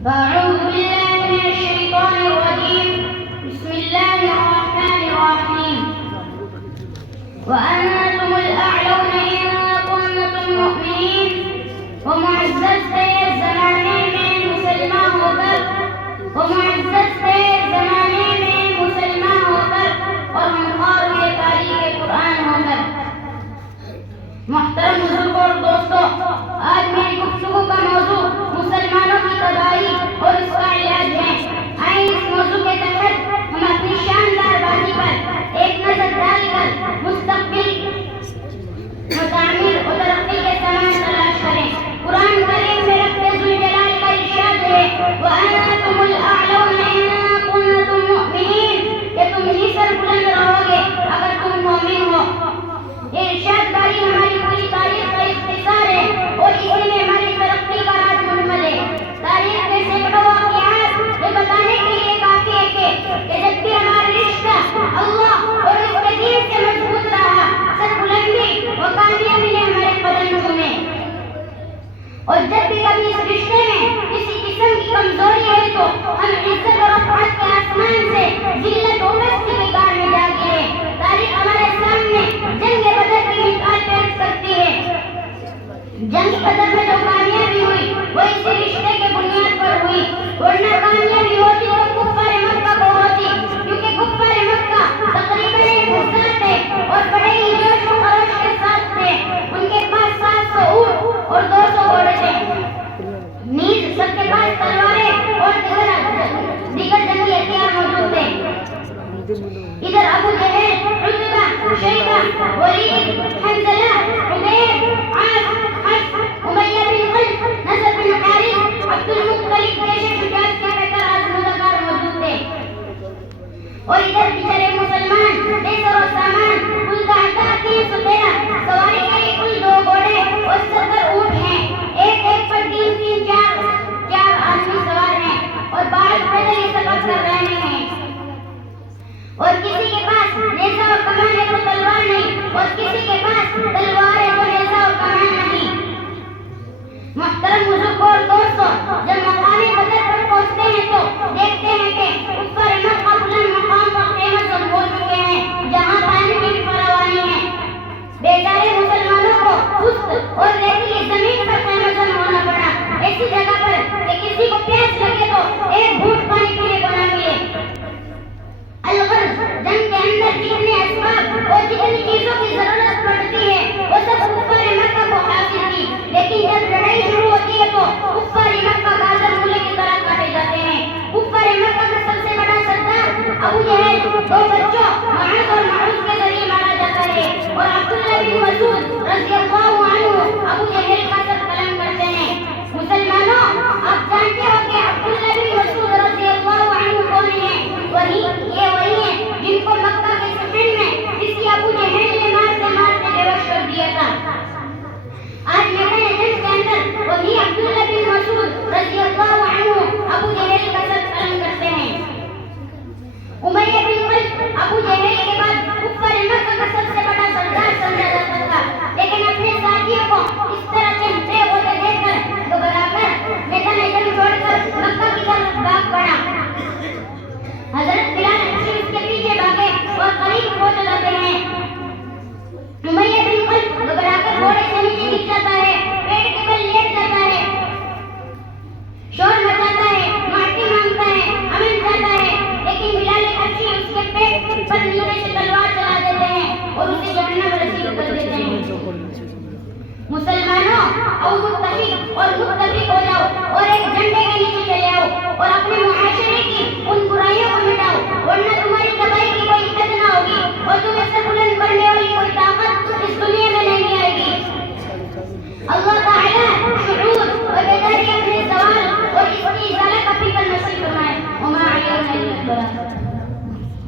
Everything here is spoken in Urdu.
أعوذ بالله من الشيطان الرجيم. بسم الله الرحمن الرحيم. وأنتم الأعلون إن كنتم مؤمنين. ومعزز زمانے میں مسلمان ہو کر اور مخار ہوئے تاریخ قرآن ہو کر. محترم بزرگوں اور دوستوں، آج میری گفتگو کا موضوع مسلمانوں کی تباہی اور اس کا علاج ہے. آئیں اس موضوع کے تحت ہم اپنی شاندار بازی پر ایک نظر ڈال کر مستقبل تعمیر اور ترقی کے سامان تلاش کریں. قرآن کریم میں رب ذوالجلال کا ارشاد ہے وَأَنْتُمُ الْأَعْلَوْنَ إِن كُنتُم مُؤْمِنِينَ، کہ تم ہی سر بلند رہو گے اگر تم مومن ہو. یہ ارشاد داری ہماری پوری تاریخ کا اختصار ہے اور اسی میں ہماری ترقی کا راز منمل ہے. تاریخ کے سینکڑوں واقعات یہ بتانے کے لیے کافی ہے کہ جب بھی ہمارا رشتہ اللہ اور اس کے دین سے مضبوط رہا، سر بلندی و کامیابی نے ہمارے قدم چومے. اور جب بھی کبھی اس رشتے میں کسی قسم کی کمزوری ہے تو ہم عزت اور رفعت کے آسمان سے ذلت و پستی کی گار میں جا گرے. تاریخ ہمارے سامنے جنگ بدر کی مثال پیش کرتی ہے. جنگ بدر میں جو کامیابی ہوئی وہ اسی رشتے کے بنیاد پر ہوئی، ورنہ کامیابی ہوتی تو کفار مکہ کو ہوتی، کیونکہ کفار مکہ تقریباً 1000 تھے اور بڑے ہی جوش و خروش کے ساتھ تھے. ان کے پاس 700 اونٹ اور 200 گھوڑے تھے. نیز سب کے پاس تلواریں اور دیگر جنگی ہتھیار موجود تھے. ادھر ابو جہل، عتبہ، شیبہ، ولید، حنظلہ، عبید، عاص، امیہ بن خلف، نصر بن حارث، عبد المطلب جیسے شجاعت کے بہتر آزمودگار موجود تھے. اور ادھر بچارے مسلمان بے سر و سامان کل کا عدد 313، سواری کے لیے کل 2 گھوڑے اور 70 اونٹ ہیں. ایک پر 3-4 آدمی سوار ہیں اور 12 پیدل یہ سفر کر رہے ہیں. اور کسی کے پاس نیزہ اور کمان ہے تو تلوار نہیں، اور کسی کے پاس تلوار ہے تو نیزہ اور کمان نہیں. محترم بزرگوں اور دوستوں، جب مقام بدر پر پہنچتے ہیں تو دیکھتے ہیں کہ کفار مکہ بلند مقام پر قیمت اور ہو چکے ہیں جہاں پانی کی فراوانی ہے. بیچارے مسلمانوں کو سست اور ریتیلی زمین پر قیمت ہونا پڑا، ایسی جگہ پر کہ کسی کو پیاس لگے تو ایک گھونٹ پانی پینے کو نہ ملے. الغرض جنگ کے اندر جتنے اسباب اور جتنی چیزوں کی ضرورت پڑتی ہے وہ سب کفار مکہ کو حاصل تھی، لیکن جب لڑائی شروع ہوتی ہے تو کفار مکہ گاجر مولے کی طرح کاٹے جاتے ہیں. کفار مکہ کا سب سے بڑا سردار ابو جہل 2 بچوں معاذ اور معوذ کے ذریعے مارا جاتا ہے اور عبداللہ بن مسعود رضی اللہ عنہ ابو جہل کا سر قلم کرتے ہیں. مسلمانوں، آپ جانتے ہو کہ عبداللہ بن مسعود رضی اللہ عنہ کون ہیں؟ وہی ہیں جن کو مکہ کے سفر میں کسی ابو جہل نے مارتے بے ہوش کر دیا تھا. آج میدان جنگ کے اندر وہی عبداللہ بن مسعود رضی اللہ عنہ ابو جہل کا سر قلم کرتے ہیں. امیہ بن خلف ابو جہل کے بعد کفار مکہ کا سب سے بڑا سردار سمجھا جاتا تھا، لیکن اپنے ساتھیوں کو اس طرح چہتے ہوتے دیکھ کر گھبرا کر میدان جنگ چھوڑ کر مکہ کی طرف بھاگ پڑا. حضرت بلال حبشی اس کے پیچھے بھاگے اور قریب پہنچ جاتے ہیں. امیہ بن خلف گھبرا کر گھوڑے سے نیچے گر جاتا ہے، پیٹ کے بل لیٹ جاتا ہے، شور مچاتا ہے، معافی مانگتا ہے، امن چاہتا ہے، لیکن بلال حبشی اس کے پیٹ پر نیچے سے تلوار چلا دیتے ہیں اور اسے جہنم رسید کر دیتے ہیں. مسلمانوں، او متفق ہو جاؤ اور ایک جھنڈے کے نیچے چلے آؤ اور اپنے معاشرے